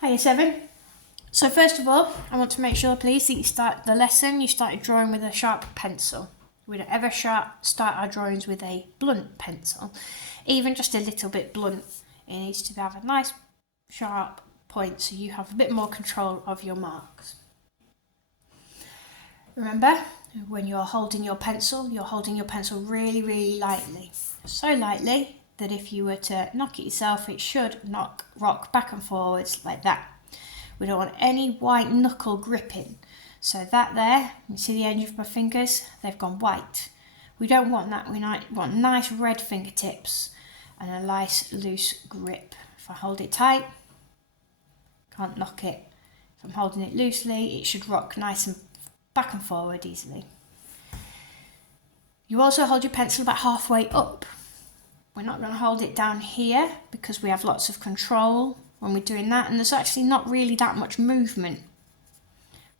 Hiya, Seven. So first of all, I want to make sure, please, that you start the lesson, you started drawing with a sharp pencil. We don't ever start our drawings with a blunt pencil, even just a little bit blunt. It needs to have a nice sharp point so you have a bit more control of your marks. Remember, when you're holding your pencil really, really lightly. So lightly that if you were to knock it yourself, it should rock back and forwards like that. We don't want any white knuckle gripping. So that there, you see the edge of my fingers? They've gone white. We don't want that. We want nice red fingertips and a nice loose grip. If I hold it tight, can't knock it. If I'm holding it loosely, it should rock nice and back and forward easily. You also hold your pencil about halfway up. We're not going to hold it down here because we have lots of control when we're doing that, and there's actually not really that much movement.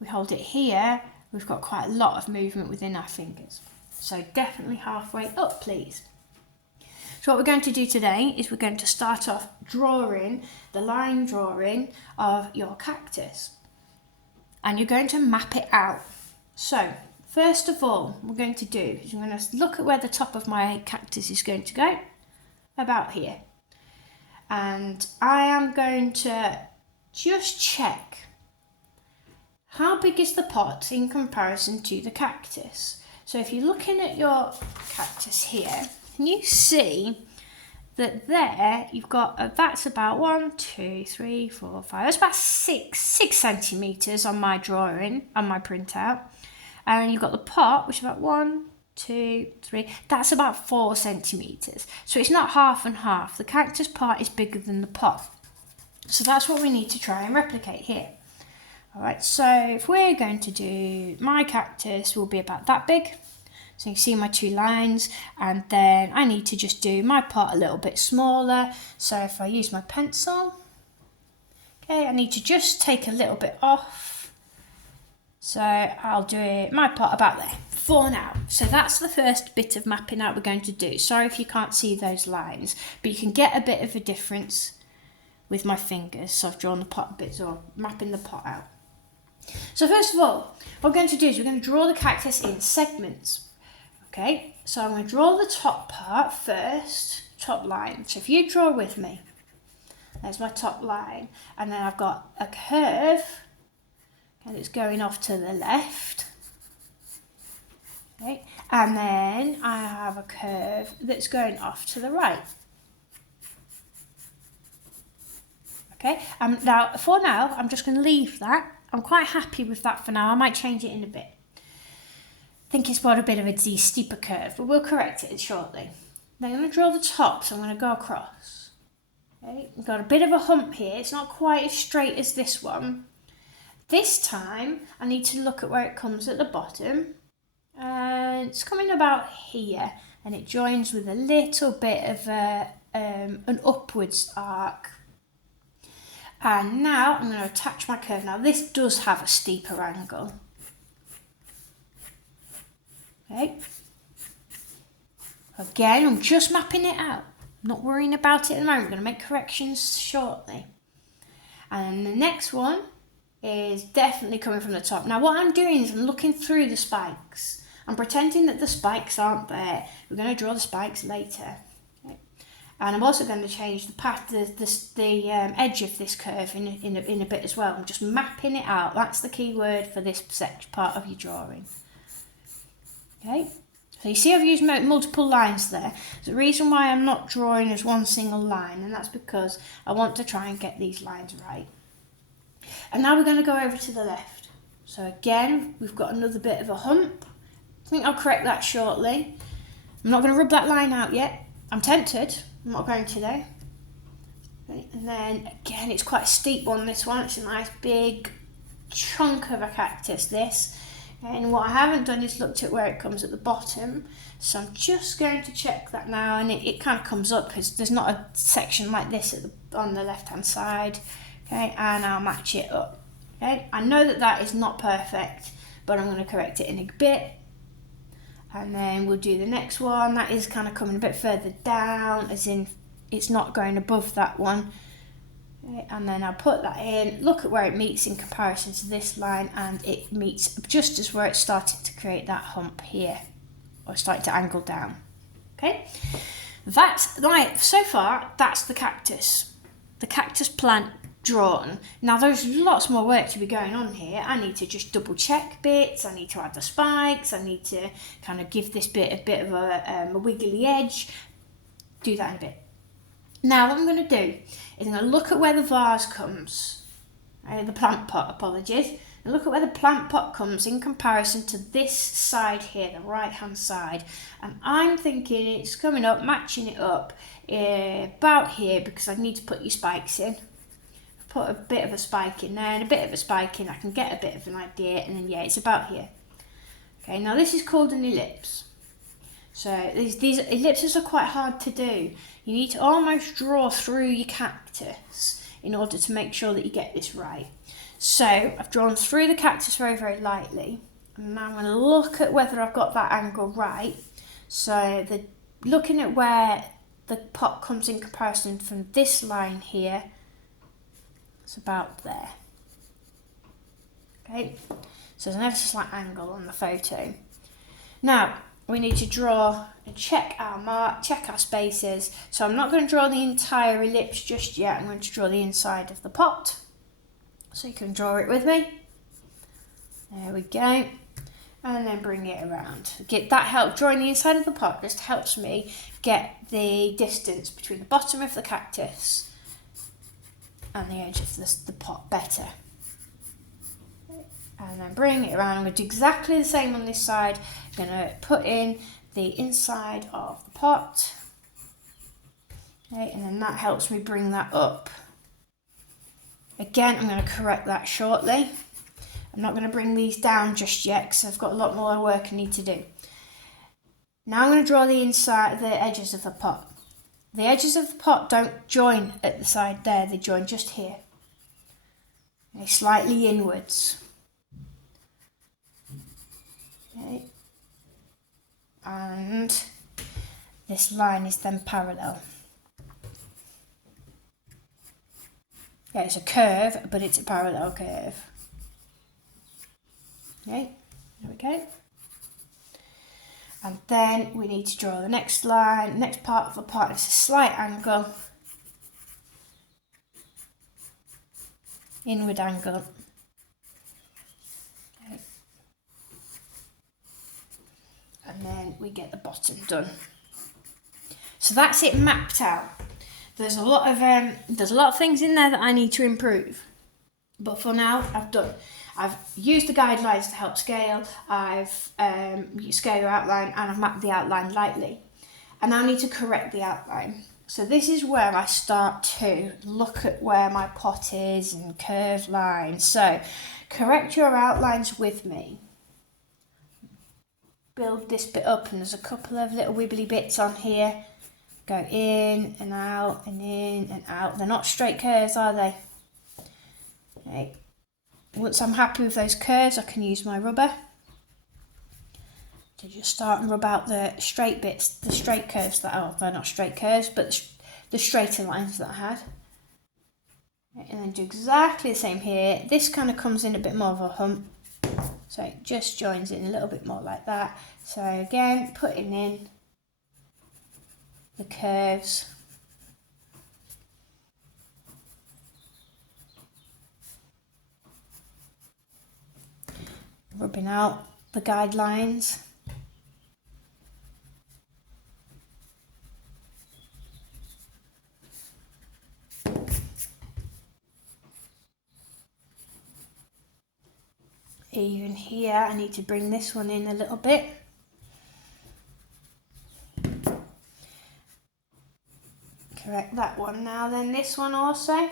We hold it here, we've got quite a lot of movement within our fingers. So definitely halfway up, please. So what we're going to do today is we're going to start off drawing the line drawing of your cactus. And you're going to map it out. So first of all, we're going to do is I'm going to look at where the top of my cactus is going to go, about here. And I am going to just check how big is the pot in comparison to the cactus. So if you're looking at your cactus here, can you see that there you've got that's about 1, 2, 3, 4, 5. That's about 6 centimeters on my drawing, on my printout. And you've got the pot, which is about 1, 2, 3. That's about 4 centimeters. So it's not half and half. The cactus part is bigger than the pot. So that's what we need to try and replicate here. All right. So if we're going to do my cactus, will be about that big. So you can see my two lines, and then I need to just do my pot a little bit smaller. So if I use my pencil, okay, I need to just take a little bit off. So I'll do my pot about there for now. So that's the first bit of mapping out we're going to do. Sorry if you can't see those lines, but you can get a bit of a difference with my fingers. So I've drawn the pot a bit, so I'm mapping the pot out. So first of all, what we're going to do is we're going to draw the cactus in segments. Okay, so I'm going to draw the top part first, top line. So if you draw with me, there's my top line, and then I've got a curve, and it's going off to the left. Okay, and then I have a curve that's going off to the right. Okay, now for now, I'm just going to leave that. I'm quite happy with that for now. I might change it in a bit. I think it's got a bit of a steeper curve, but we'll correct it shortly. Then I'm going to draw the top, so I'm going to go across. Okay, we've got a bit of a hump here. It's not quite as straight as this one. This time, I need to look at where it comes at the bottom. And it's coming about here, and it joins with a little bit of an upwards arc. And now I'm going to attach my curve. Now this does have a steeper angle. Okay. Again, I'm just mapping it out. I'm not worrying about it at the moment. I'm going to make corrections shortly. And the next one is definitely coming from the top. Now what I'm doing is I'm looking through the spikes. I'm pretending that the spikes aren't there. We're going to draw the spikes later. Okay. And I'm also going to change the path, the edge of this curve in a bit as well. I'm just mapping it out. That's the key word for this part of your drawing. Okay, so you see I've used multiple lines there. There's a reason why I'm not drawing as one single line, and that's because I want to try and get these lines right. And now we're going to go over to the left. So again, we've got another bit of a hump. I think I'll correct that shortly. I'm not going to rub that line out yet. I'm tempted. I'm not going to though. Okay, and then again, it's quite a steep one, this one. It's a nice big chunk of a cactus, this. And what I haven't done is looked at where it comes at the bottom. So I'm just going to check that now, and it kind of comes up because there's not a section like this on the left hand side. Okay, and I'll match it up. Okay, I know that is not perfect, but I'm going to correct it in a bit. And then we'll do the next one. That is kind of coming a bit further down, as in it's not going above that one. Okay, and then I'll put that in, look at where it meets in comparison to this line, and it meets just as where it's starting to create that hump here, or starting to angle down. Okay, that's right. So far, that's the cactus plant drawn. Now there's lots more work to be going on here. I need to just double check bits, I need to add the spikes, I need to kind of give this bit a bit of a wiggly edge. Do that in a bit. Now what I'm going to do is I'm going to look at where the vase comes, the plant pot, apologies, and look at where the plant pot comes in comparison to this side here, the right hand side, and I'm thinking it's coming up, matching it up about here, because I need to put your spikes in. Put a bit of a spike in there and a bit of a spike in, I can get a bit of an idea, and then yeah, it's about here. Okay, now this is called an ellipse. So these ellipses are quite hard to do. You need to almost draw through your cactus in order to make sure that you get this right. So I've drawn through the cactus very, very lightly, and now I'm going to look at whether I've got that angle right. So looking at where the pot comes in comparison from this line here, it's about there. Okay, so there's an ever so slight angle on the photo. Now we need to draw and check our mark, check our spaces. So I'm not going to draw the entire ellipse just yet. I'm going to draw the inside of the pot. So you can draw it with me. There we go. And then bring it around. Get that help. Drawing the inside of the pot just helps me get the distance between the bottom of the cactus and the edge of the pot better. And then bring it around. I'm going to do exactly the same on this side. I'm going to put in the inside of the pot. Okay, and then that helps me bring that up. Again, I'm going to correct that shortly. I'm not going to bring these down just yet because I've got a lot more work I need to do. Now I'm going to draw the edges of the pot. The edges of the pot don't join at the side there, they join just here. Okay, slightly inwards. Okay. And this line is then parallel. Yeah, it's a curve, but it's a parallel curve. Okay, there we go. And then we need to draw the next line, next part of the pot. It's a slight angle, inward angle. Okay. And then we get the bottom done. So that's it mapped out. There's a lot of things in there that I need to improve, but for now I've used the guidelines to help scale. I've scaled your outline, and I've mapped the outline lightly. I now need to correct the outline. So this is where I start to look at where my pot is and curved lines. So correct your outlines with me. Build this bit up, and there's a couple of little wibbly bits on here. Go in and out and in and out. They're not straight curves, are they? Okay. Once I'm happy with those curves, I can use my rubber to just start and rub out the straight bits, the straight curves they're not straight curves, but the straighter lines that I had. Okay, and then do exactly the same here. This kind of comes in a bit more of a hump, so it just joins in a little bit more like that. So again, putting in the curves. Rubbing out the guidelines. Even here, I need to bring this one in a little bit. Correct that one now, then this one also.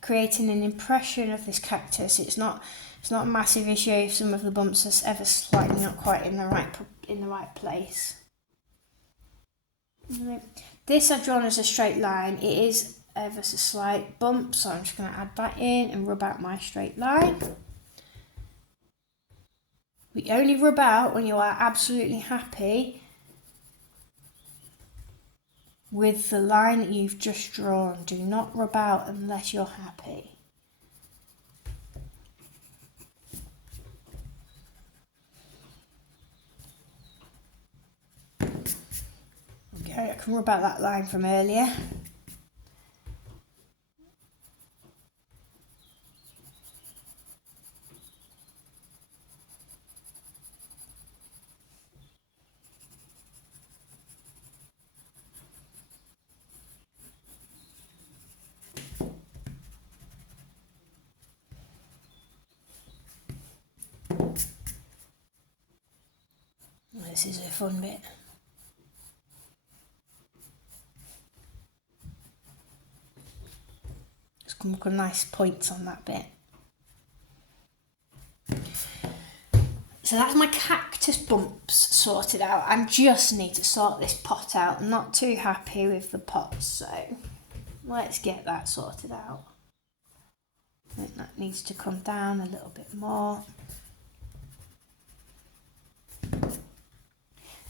Creating an impression of this cactus. It's not a massive issue if some of the bumps are ever slightly not quite in the right place. This I've drawn as a straight line. It is ever so slight bump, so I'm just going to add that in and rub out my straight line. We only rub out when you are absolutely happy with the line that you've just drawn. Do not rub out unless you're happy. Okay, I can rub out that line from earlier. This is a fun bit. Just come up with nice points on that bit. So that's my cactus bumps sorted out. I just need to sort this pot out. I'm not too happy with the pot, so let's get that sorted out. I think that needs to come down a little bit more.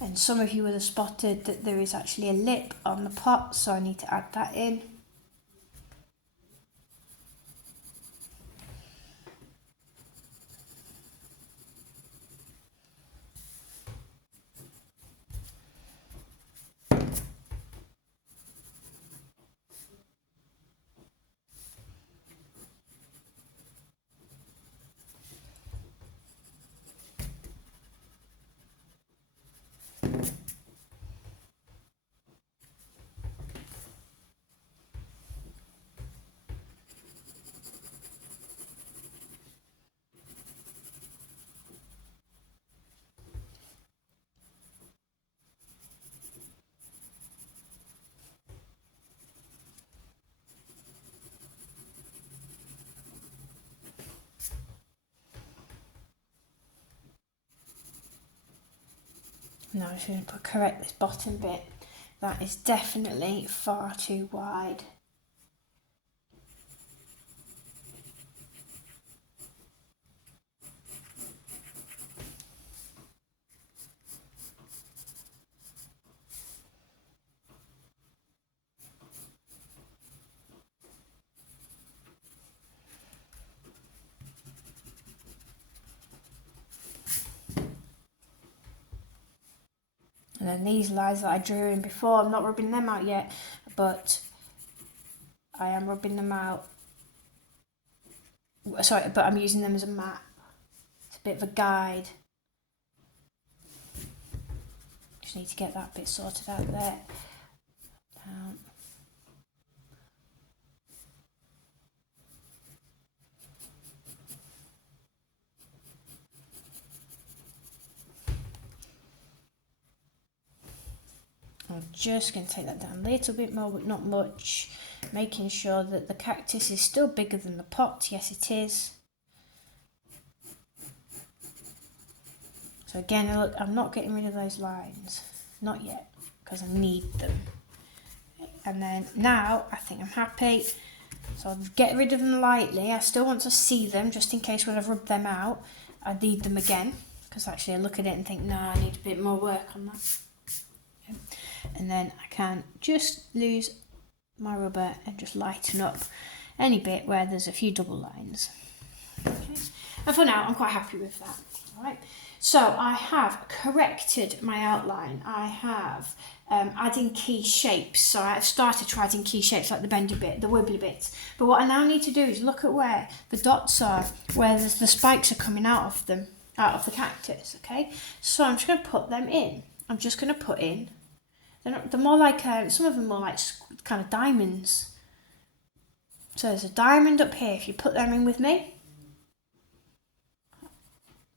And some of you would have spotted that there is actually a lip on the pot, so I need to add that in. Now I'm just going to correct this bottom bit. That is definitely far too wide. And then these lines that I drew in before, I'm not rubbing them out yet, but I am rubbing them out. Sorry, but I'm using them as a map. It's a bit of a guide. Just need to get that bit sorted out there. Down. I'm just going to take that down a little bit more, but not much. Making sure that the cactus is still bigger than the pot. Yes, it is. So again, look, I'm not getting rid of those lines. Not yet, because I need them. And then now, I think I'm happy. So I'll get rid of them lightly. I still want to see them, just in case when I've rubbed them out, I need them again. Because actually I look at it and think, no, I need a bit more work on that. Okay. And then I can just lose my rubber and just lighten up any bit where there's a few double lines. Okay. And for now, I'm quite happy with that. All right. So I have corrected my outline. I have adding key shapes. So I've started to add in key shapes like the bendy bit, the wibbly bits. But what I now need to do is look at where the dots are, where the spikes are coming out of them, out of the cactus. Okay. So I'm just going to put them in. I'm just going to put in. They're more like, some of them are like kind of diamonds. So there's a diamond up here, if you put them in with me.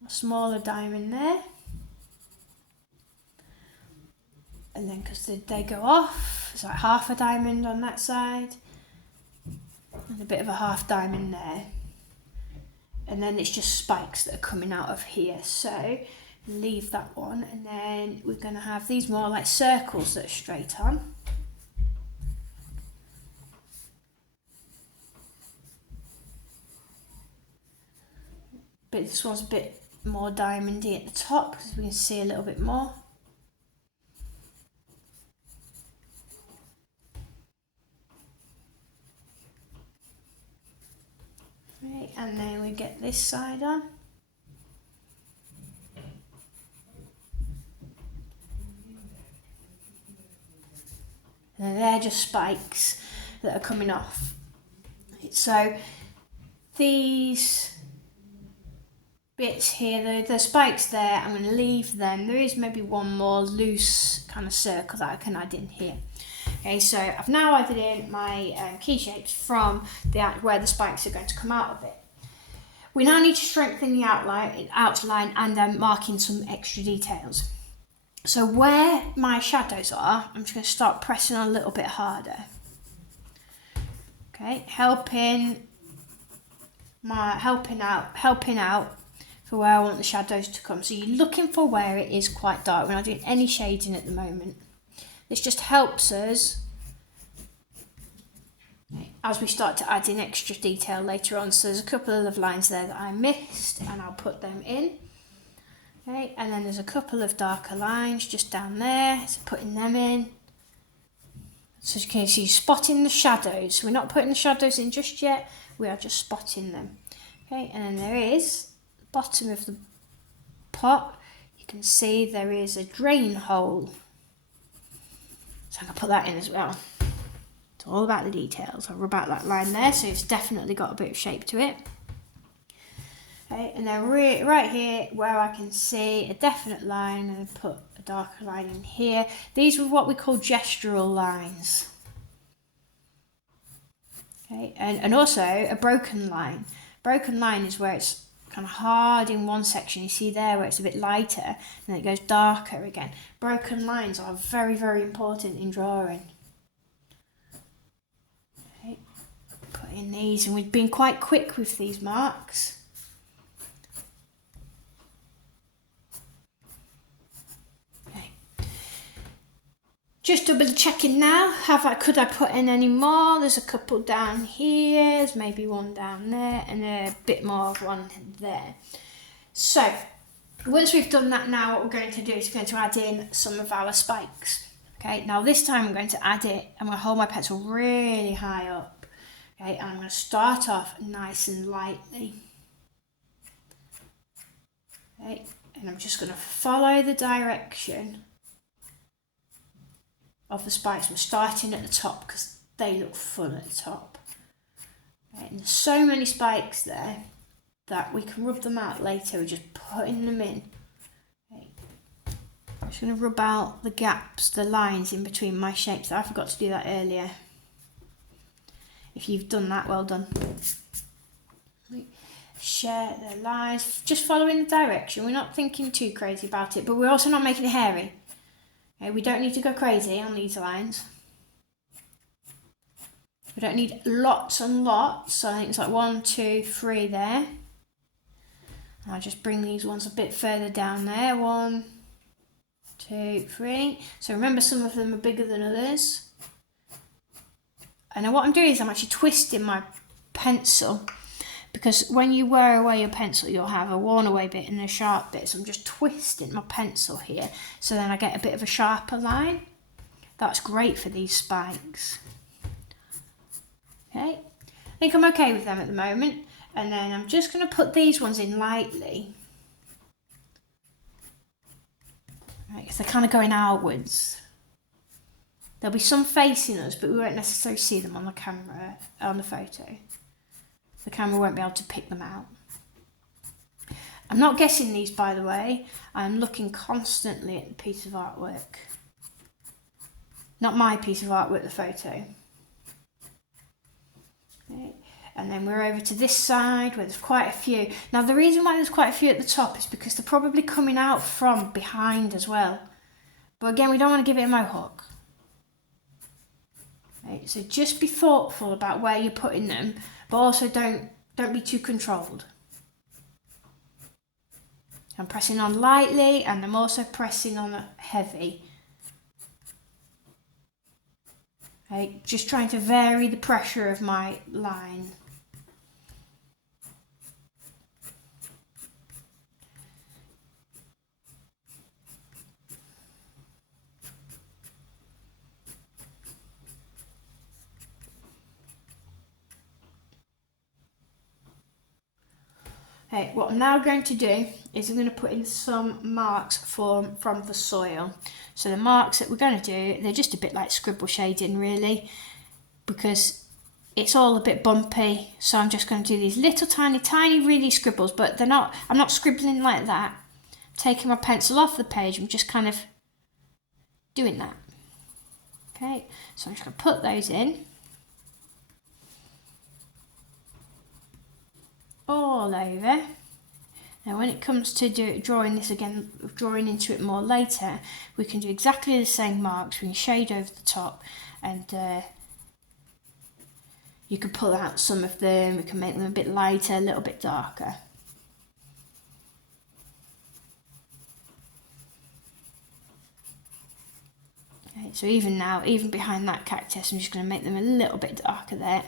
A smaller diamond there. And then because they go off, it's like half a diamond on that side. And a bit of a half diamond there. And then it's just spikes that are coming out of here. So leave that one, and then we're going to have these more like circles that are straight on. But this one's a bit more diamondy at the top because we can see a little bit more. Right, and then we get this side on. And they're just spikes that are coming off. So these bits here, the spikes there, I'm going to leave them. There is maybe one more loose kind of circle that I can add in here. Okay, so I've now added in my key shapes from where the spikes are going to come out of it. We now need to strengthen the outline and mark in some extra details. So where my shadows are, I'm just going to start pressing on a little bit harder. Okay, helping out for where I want the shadows to come. So you're looking for where it is quite dark. We're not doing any shading at the moment. This just helps us as we start to add in extra detail later on. So there's a couple of lines there that I missed and I'll put them in. Okay, and then there's a couple of darker lines just down there, so putting them in. So as you can see, spotting the shadows. We're not putting the shadows in just yet, we are just spotting them. Okay, and then there is, the bottom of the pot, you can see there is a drain hole. So I'm going to put that in as well. It's all about the details. I'll rub out that line there, so it's definitely got a bit of shape to it. Okay, and then right here where I can see a definite line, and put a darker line in here. These are what we call gestural lines. Okay, and also a broken line. Broken line is where it's kind of hard in one section. You see there where it's a bit lighter, and then it goes darker again. Broken lines are very, very important in drawing. Okay, put in these, and we've been quite quick with these marks. Just double checking now, could I put in any more? There's a couple down here, there's maybe one down there, and a bit more of one there. So, once we've done that now, what we're going to do is we're going to add in some of our spikes. Okay, now this time I'm going to add it, I'm going to hold my pencil really high up. Okay, and I'm going to start off nice and lightly. Okay, and I'm just going to follow the direction of the spikes. I'm starting at the top because they look fun at the top. Right, and there's so many spikes there that we can rub them out later. We're just putting them in. Okay. I'm just going to rub out the gaps, the lines in between my shapes. I forgot to do that earlier. If you've done that, well done. Right. Share the lines, just following the direction. We're not thinking too crazy about it, but we're also not making it hairy. Okay, we don't need to go crazy on these lines. We don't need lots and lots, so I think it's like 1, 2, 3 there. I'll just bring these ones a bit further down there. 1, 2, 3. So remember, some of them are bigger than others. And now what I'm doing is I'm actually twisting my pencil, because when you wear away your pencil, you'll have a worn away bit and a sharp bit. So I'm just twisting my pencil here, so then I get a bit of a sharper line. That's great for these spikes. Okay, I think I'm okay with them at the moment. And then I'm just going to put these ones in lightly. Right, because they're kind of going outwards. There'll be some facing us, but we won't necessarily see them on the camera, on the photo. The camera won't be able to pick them out. I'm not guessing these, by the way. I'm looking constantly at the piece of artwork. Not my piece of artwork, the photo. Okay. And then we're over to this side where there's quite a few. Now the reason why there's quite a few at the top is because they're probably coming out from behind as well. But again, we don't want to give it a mohawk. Right, so just be thoughtful about where you're putting them, but also don't be too controlled. I'm pressing on lightly, and I'm also pressing on heavy. Okay, just trying to vary the pressure of my line. Okay, what I'm now going to do is I'm going to put in some marks from the soil. So the marks that we're going to do, they're just a bit like scribble shading really, because it's all a bit bumpy. So I'm just going to do these little tiny really scribbles, but I'm not scribbling like that. Taking my pencil off the page, I'm just kind of doing that. Okay, so I'm just going to put those in. All over. Now when it comes to drawing this again, drawing into it more later, we can do exactly the same marks. We can shade over the top, and you can pull out some of them. We can make them a bit lighter, a little bit darker. Okay, so even now, even behind that cactus, I'm just going to make them a little bit darker there.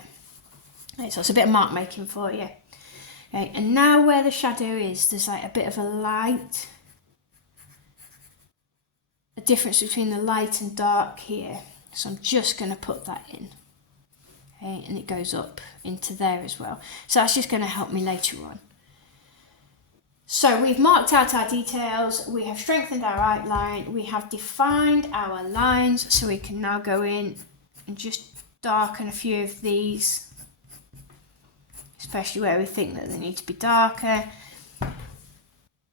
Okay, so it's a bit of mark making for you. Okay, and now where the shadow is, there's like a bit of a light, a difference between the light and dark here. So I'm just going to put that in. Okay, and it goes up into there as well. So that's just going to help me later on. So we've marked out our details, we have strengthened our outline, we have defined our lines, so we can now go in and just darken a few of these, especially where we think that they need to be darker.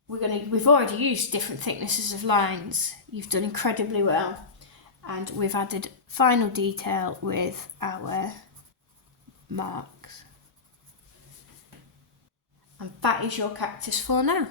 We've already used different thicknesses of lines. You've done incredibly well. And we've added final detail with our marks. And that is your cactus for now.